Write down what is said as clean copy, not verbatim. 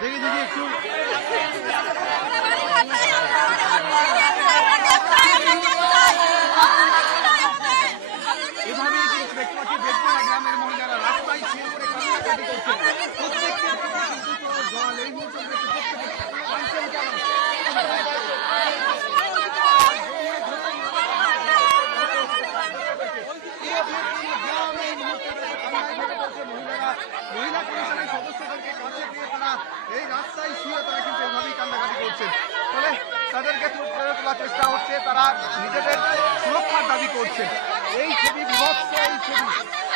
দেখি দেখি একটু এভাবেই কিন্তু দেখতে পাচ্ছি বেদপুরা গ্রামের মহিলারা রাস্তায় ছিঁড়ে পড়ে কান্নাকাটি করছে। প্রত্যেকটা জল এই মুহূর্তে মহিলা কমিশনের সদস্যদেরকে কাছে পেয়ে তারা এই রাস্তায় শুয়ে তারা কিন্তু এইভাবেই কান্নাকাটি করছেন। ফলে তাদেরকে তোলার চেষ্টা হচ্ছে, তারা নিজেদের সুরক্ষার দাবি করছে। এই ছবি বিভৎস, এই ছবি